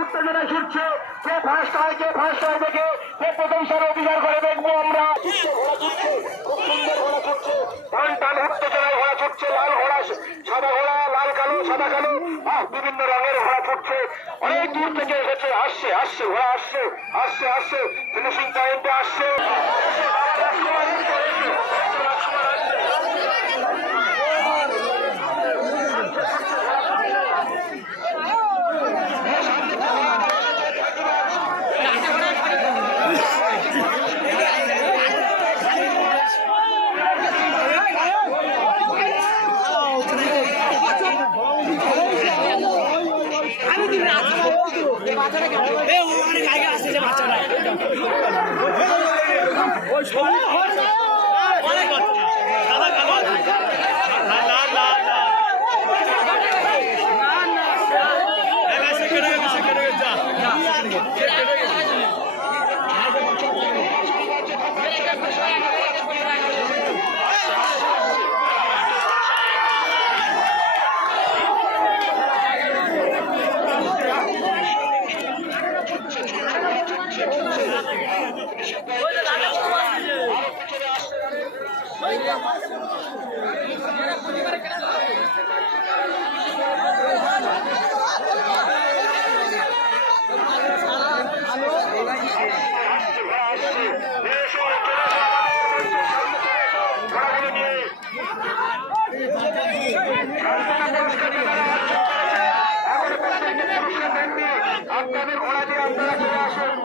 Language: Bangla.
উত্তেজনা ছুটছে, কে ফার্স্ট হয় দেখে কে প্রথম সারে অধিকার করে দেখবো আমরা। খুব সুন্দর ঘোড়া ছুটছে, টান টান উত্তেজনায় ঘোড়া ছুটছে, লাল ঘোড়া সাদা ঘোড়া, লাল কালো সাদা কালো বিভিন্ন রঙের ঘোড়া ছুটছে। অনেক দূর থেকে এসেছে, আসছে ঘোড়া আসছে ফিনিশিং পয়েন্টে আসছে। আপনাদের ঘোড়া দিয়ে আপনারা চলে আসুন।